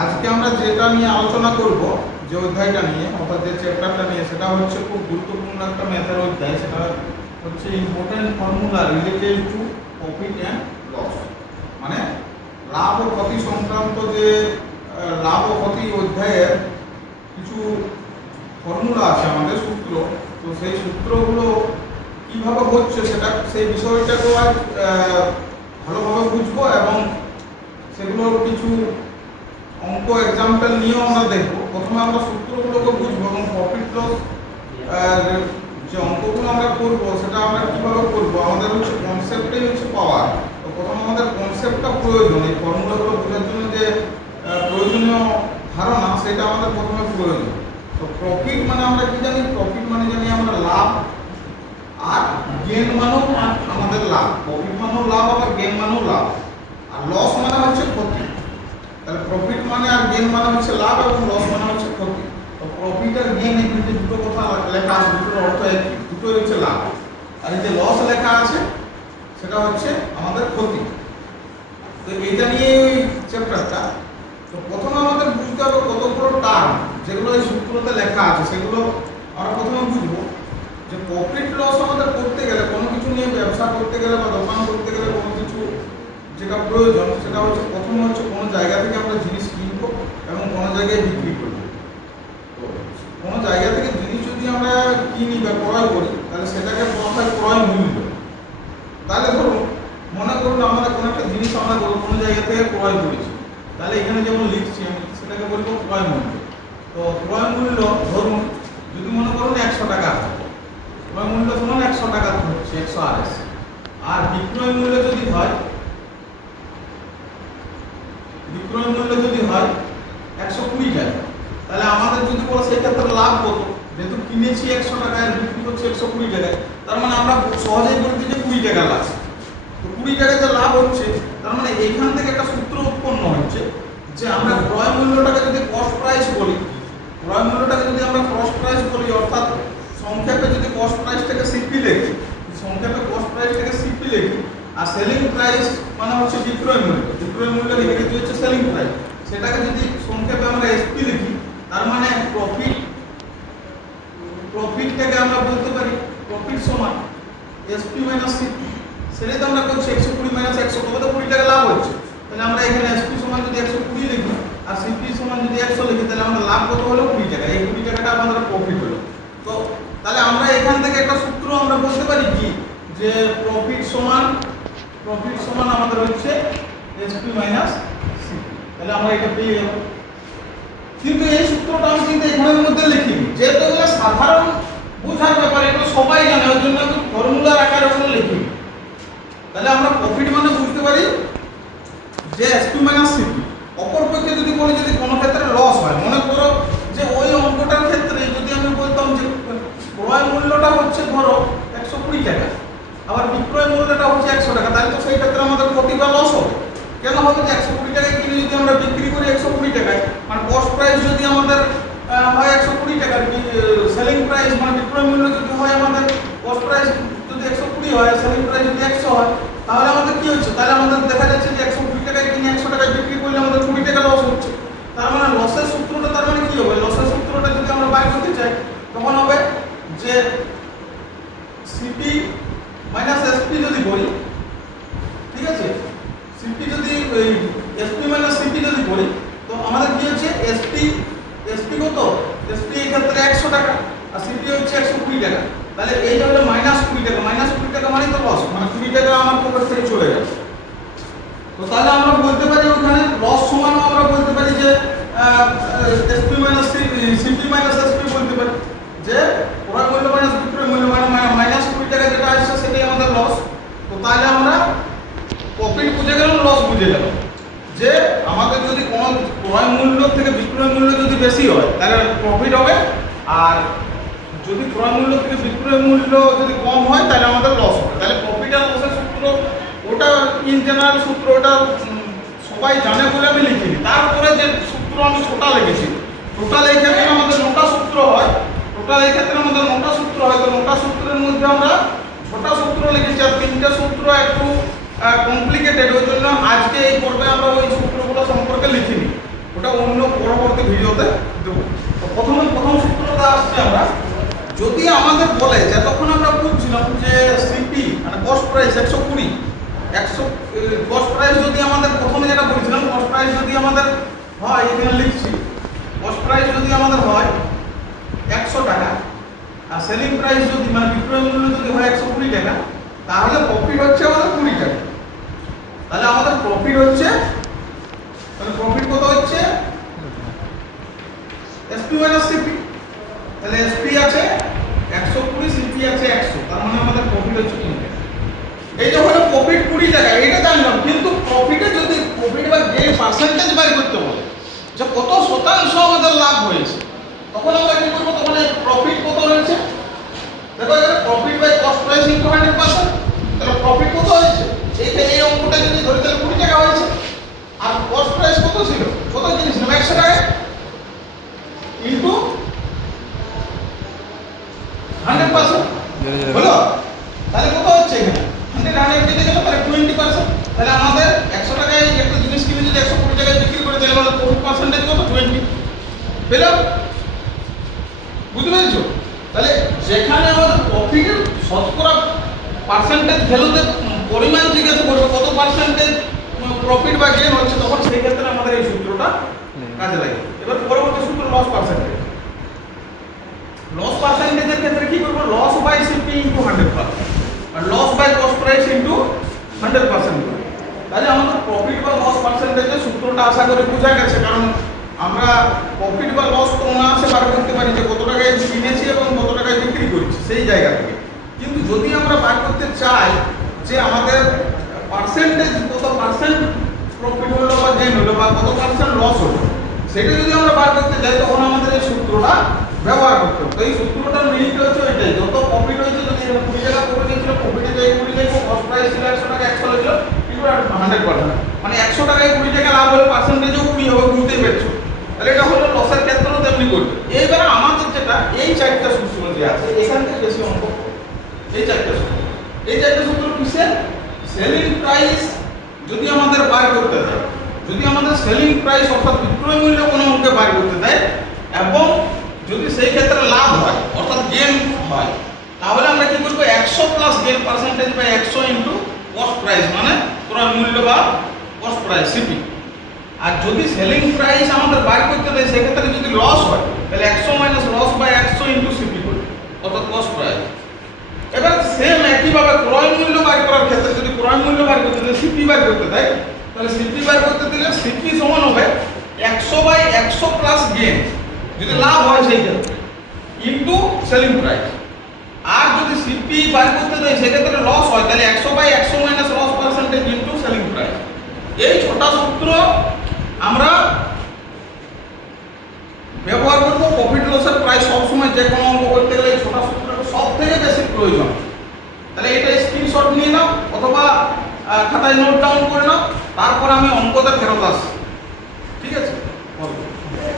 আজকে আমরা যেটা নিয়ে আলোচনা করব, যে অধ্যায়টা নিয়ে অর্থাৎ যে চ্যাপ্টারটা নিয়ে, সেটা হচ্ছে খুব গুরুত্বপূর্ণ একটা ম্যাথের অধ্যায়। সেটা হচ্ছে important formula related to profit and loss, মানে লাভ ও ক্ষতি সংক্রান্ত যে লাভ ও ক্ষতি অধ্যায়ের কিছু ফর্মুলা আছে, আমাদের সূত্র। তো সেই সূত্রগুলো কিভাবে হচ্ছে সেটা, সেই বিষয়টাকেও আজ ভালোভাবে বুঝবো এবং সেগুলোর কিছু অঙ্ক এক্সাম্পল নিয়েও আমরা দেখবো। প্রথমে আমরা সূত্রগুলোকে বুঝবো এবং প্রফিট লস যে অঙ্কগুলো আমরা করবো সেটা আমরা কিভাবে করবো, আমাদের হচ্ছে কনসেপ্টটাই হচ্ছে পাওয়ার। তো প্রথমে আমাদের কনসেপ্টটা প্রয়োজন, এই ফর্মুলাগুলো বোঝার জন্য যে প্রয়োজনীয় ধারণা, সেটা আমাদের প্রথমে প্রয়োজন। তো প্রফিট মানে আমরা কি জানি? প্রফিট মানে জানি আমরা লাভ, আর গেন মানেও আমাদের লাভ। প্রফিট মানেও লাভ, আবার গেন মানেও লাভ। আর লস মানে হচ্ছে ক্ষতি। তাহলে প্রফিট মানে আর গেন মানে হচ্ছে লাভ, এবং লস মানে হচ্ছে ক্ষতি। তো প্রফিট আর গেন, এই দুটো কথা লেখা আছে, দুটোর অর্থ একই, দুটোই হচ্ছে লাভ। আর এই যে লস লেখা আছে সেটা হচ্ছে আমাদের ক্ষতি। তো এইটা নিয়ে ওই চ্যাপ্টারটা। তো প্রথমে আমাদের বুঝতে হবে কতগুলো টার্ম যেগুলো এই সূত্রতে লেখা আছে, সেগুলো আমরা প্রথমে বুঝবো। যে প্রফিট লস আমাদের করতে গেলে, কোনো কিছু নিয়ে ব্যবসা করতে গেলে বা দোকান করতে গেলে, কোনো কিছু যেটা প্রয়োজন সেটা হচ্ছে প্রথমে হচ্ছে কোনো জায়গা থেকে আমরা জিনিস কিনবো এবং কোনো জায়গায় বিক্রি করবো। তো কোনো জায়গা থেকে জিনিস যদি আমরা কিনি বা ক্রয় করি, তাহলে সেটাকে বলা হয় ক্রয় মূল্য। তাহলে ধরুন, মনে করুন আমাদের কোনো একটা জিনিস আমরা কোনো জায়গা থেকে ক্রয় করেছি, তাহলে এখানে যেমন লিখছি আমি, সেটাকে বলবো ক্রয় মূল্য। তো ক্রয় মূল্য ধরুন, যদি মনে করুন 100 টাকা, ক্রয় মূল্য ধরুন 100 টাকা হচ্ছে 180। আর বিক্রয় মূল্য যদি হয় 120 টাকা, তাহলে আমাদের যদি বলো সেই ক্ষেত্রে লাভ কত? যেহেতু কিনেছি 100 টাকায়, বিক্রি করছি 120 টাকায়, তার মানে আমরা সহজেই বলতে যে 20 টাকা লাভ। তো 20 টাকা যে লাভ হচ্ছে, তার মানে এইখান থেকে একটা সূত্র উৎপন্ন হচ্ছে যে আমরা ক্রয় মূল্যটাকে যদি কস্ট প্রাইস বলি, ক্রয় মূল্যটাকে যদি আমরা কস্ট প্রাইস বলি, অর্থাৎ সংক্ষেপে যদি কস্ট প্রাইসটাকে সিপি লিখি, সংক্ষেপে কস্ট প্রাইসটাকে সিপি লিখি, আর সেলিং প্রাইস মানে হচ্ছে বিক্রয় মূল্য, বিক্রয় মূল্যের ইংরেজি হচ্ছে সেলিং প্রাইস, সেটাকে যদি সংক্ষেপে আমরা এসপি লিখি, তার মানে প্রফিটটাকে আমরা বলতে পারি প্রফিট সমান এসপি মাইনাস সিপি। সেটাই তো আমরা করছি, 120 মাইনাস 100, কত? 20 টাকা লাভ হচ্ছে। তাহলে আমরা এখানে এসপি সমান যদি 120 লিখি আর সিপি সমান যদি 100 লিখি, তাহলে আমাদের লাভ কত হলো? 20 টাকা। এই 20 টাকাটা আমাদের প্রফিট হলো। তো তাহলে আমরা এখান থেকে একটা সূত্র আমরা বলতে পারি কি, যে প্রফিট সমান আমাদের হচ্ছে এসপি মাইনাস সিপি। তাহলে আমরা এটা পেয়ে যাব। কিন্তু এই সূত্রটা আমি কিন্তু এখানের মধ্যে লিখিনি, যেহেতু এগুলো সাধারণ বোঝার ব্যাপার, এগুলো সবাই জানে, ওই জন্য আমি ফর্মুলার আকারে ওগুলো লিখিনি। তাহলে আমরা প্রফিট মানে বুঝতে পারি যে এসপি মাইনাস সিপি। অপরপক্ষে যদি বলি, যদি কোনো ক্ষেত্রে লস হয়, মনে করো যে ওই অঙ্কটার ক্ষেত্রে যদি আমি বলতাম যে ক্রয় মূল্যটা হচ্ছে ধরো 120 টাকা, আবার বিক্রয় মূল্যটা হচ্ছে 100 টাকা, তাহলে তো সেই ক্ষেত্রে আমাদের ক্ষতি বা লস হবে। কেন হবে? যে 120 টাকায় কিনে যদি আমরা বিক্রি করি 120 টাকায়, মানে কস্ট প্রাইস যদি আমাদের হয় 120 টাকা, সেলিং প্রাইস মানে বিক্রয় মূল্য যদি হয় আমাদের, কস্ট প্রাইস যদি 120 হয়, সেলিং প্রাইস যদি 100 হয়, তাহলে আমাদের কি হচ্ছে? তাহলে আমাদের দেখা যাচ্ছে যে 120 টাকায় কিনে 100 টাকায় বিক্রি করলে আমাদের 20 টাকা লস হচ্ছে। তার মানে লসের সূত্রটা, তার মানে কি হবে? লসের সূত্রটা যদি আমরা বাইর করতে চাই, তখন হবে যে সিপি মাইনাস এসপি যদি করি, ঠিক আছে, সিপি যদি এসপি মাইনাস সিপি যদি করি, তো আমাদের কি হচ্ছে? এসপি কত? এসপি এই ক্ষেত্রে 100 টাকা, আর সিপি হচ্ছে 120 টাকা। তাহলে এই হলো মাইনাস 20 টাকা। মাইনাস 20 টাকা মানে তো লস, মানে 20 টাকা আমার পকেট থেকে চলে যাবে। তো তাহলে আমরা বলতে পারি ওখানে লস সমান, আমরা বলতে পারি যে SP minus CP minus SP বলতে পারি, যে ক্রয় মূল্য মাইনাস বিক্রয় মূল্য, মানে মাইনাস 20 টাকা যেটা আসছে সেটাই আমাদের লস। তো তাহলে আমরা প্রফিট বুঝে গেলাম, লস বুঝে গেলাম। যে আমাদের যদি কোনো ক্রয় মূল্য থেকে বিক্রয় মূল্য যদি বেশি হয়, তাহলে প্রফিট হবে, আর যদি ক্রয় মূল্য থেকে বিক্রয় মূল্য যদি কম হয়, তাহলে আমাদের লস হবে। তাহলে প্রফিট আর লসের সূত্র ওটা ইন জেনারেল সূত্র, ওটা সবাই জানে বলে আমি লিখিনি। তারপরে যে সূত্র আমি ছোটা লিখেছি, টোটাল এই ক্ষেত্রে আমাদের 9টা সূত্র হয়। টোটাল এই ক্ষেত্রে আমাদের 9টা সূত্র হয়। তো 9টা সূত্রের মধ্যে আমরা ছোটা সূত্র লিখেছি, আর 3টা সূত্র একটু কমপ্লিকেটেড, ওই জন্য আজকে এই পর্বে আমরা ওই সূত্রগুলো সম্পর্কে লিখিনি। ওটা অন্য পরবর্তী ভিডিওতে দেবো। তো প্রথম সূত্রটা আসছে আমরা, যদি আমাদের বলে যে তখন আমরা বুঝছিলাম যে সিপি মানে কস্ট প্রাইস 120 কস্ট প্রাইস যদি আমাদের প্রথমে যেটা বলেছিলাম কস্ট প্রাইস যদি আমাদের হয়, এখানে লিখছি কস্ট প্রাইস যদি আমাদের হয় 100 টাকা আর সেলিং প্রাইস যদি মানে বিক্রয় মূল্য যদি হয় 120 টাকা, তাহলে প্রফিট হচ্ছে আমাদের 20 টাকা। তাহলে আমাদের প্রফিট হচ্ছে, তাহলে প্রফিট কত হচ্ছে এসপি মাইনাস সিপি। তাহলে এসপি আছে 120, সিপি আছে 100, তার মানে আমাদের প্রফিট হচ্ছে 20 টাকা। এই যে হলো প্রফিট 20 টাকা, এটা জানলাম, কিন্তু প্রফিটে যদি প্রফিট বা গেইন পার্সেন্টেজ বের করতে বলে যে কত শতাংশ আমাদের লাভ হয়েছে, তখন আমরা কি করব? তখন এই প্রফিট কত হয়েছে, দেখো এখানে profit by cost price into 100%, তাহলে প্রফিট কত হয়েছে এই অঙ্কটা যদি ধরি তাহলে 20 টাকা হয়েছে। আর কস্ট প্রাইস কত ছিল, কত জিনিস ছিল 100 টাকা ইনটু 100% হলো, তাহলে কত হচ্ছে এখানে 100 কেটে গেল, তাহলে 20%। তাহলে আমাদের 100 টাকায় একটা জিনিস কিনে যদি 120 টাকায় বিক্রি করে তাহলে আমাদের প্রফিট পার্সেন্টেজ কত 20 পেলাম। বুঝতে পেরেছো? তাহলে যেখানে আমাদের প্রফিটের শতকরা পার্সেন্টেজ ভ্যালুতে পরিমাণ জিজ্ঞাসা করবে কত পার্সেন্টেজ প্রফিট বা গেইন হচ্ছে, তখন সেই ক্ষেত্রে আমাদের এই সূত্রটা কাজে লাগে। এবার পরবর্তী সূত্র লস পার্সেন্টেজ। লস পার্সেন্টেজের ক্ষেত্রে কি করব? লস বাই সিপি ইনটু 100% আর loss by cost price into 100%। তাহলে আমাদের প্রফিট বা লস পার্সেন্টেজের সূত্রটা আশা করি বোঝা গেছে, কারণ আমরা প্রফিট বা লস তো অনায়াসে বার করতে পারি যে কত টাকায় কিনেছি এবং কত টাকায় বিক্রি করছি সেই জায়গা থেকে। কিন্তু যদি আমরা বার করতে চাই যে আমাদের পার্সেন্টেজ কত পার্সেন্ট প্রফিট হলো বা গেইন হলো বা কত পার্সেন্ট লস হলো, সেটা যদি আমরা বার করতে যাই তখন আমাদের এই সূত্রটা ব্যবহার করতে হবে। তো এই সূত্রটার মিনিট হচ্ছে ওইটাই, যত প্রফিট হয়েছে যদি 20 টাকা করে দিয়েছিল প্রফিটে যাই 20 যাই, কস্ট প্রাইস ছিল 100 টাকা 100 হয়েছিল কিন্তু 100%, মানে 100 টাকায় 20 টাকা লাভ হলে পার্সেন্টেজও 20 হবে, বুঝতেই পারছো। তাহলে এটা হলো লসের ক্ষেত্রেও তেমনি করবে। এইবার আমাদের যেটা এই চারটা সূত্র যে আছে এখান থেকে বেশি অঙ্ক, এই চারটা সূত্র কিসের? সেলিং প্রাইস যদি আমাদের বার করতে দেয়, যদি আমাদের সেলিং প্রাইস অর্থাৎ বিক্রয় মূল্য কোনো অঙ্কে বার করতে দেয় এবং যদি সেই ক্ষেত্রে লাভ হয় অর্থাৎ গেইন হয়, তাহলে আমরা কি করব? 100 plus gain percentage by 100 into cost price মানে ক্রয় মূল্য বা কস্ট প্রাইস সিপি। আর যদি সেলিং প্রাইস আমাদের বার করতে দেয় সেক্ষেত্রে যদি লস হয় তাহলে 100 minus loss by 100 into CP করব অর্থাৎ কস্ট প্রাইস। এবার সেম একইভাবে ক্রয় মূল্য বার করার ক্ষেত্রে যদি ক্রয় মূল্য বার করতে দেয় সিপি বার করতে দেয়, তাহলে সিপি বার করতে দিলে সিপি সমান হবে 100 বাই 100 প্লাস গেইন যদি লাভ হয় সেই ক্ষেত্রে ইনটু সেলিং প্রাইস। আর যদি সিপি বার করতে দেয় সেক্ষেত্রে লস হয় তাহলে 100 by 100 minus loss percentage into selling price. এই ছটা সূত্র আমরা ব্যবহার করব প্রফিট লসের প্রায় সবসময় যে কোনো অঙ্ক করতে গেলে এই ছটা সূত্রের সব থেকে বেশি প্রয়োজন। তাহলে এটা স্ক্রিনশট নিয়ে নাও অথবা খাতায় নোট ডাউন করে নাও, তারপর আমি অঙ্কতে ফেরত আসছি।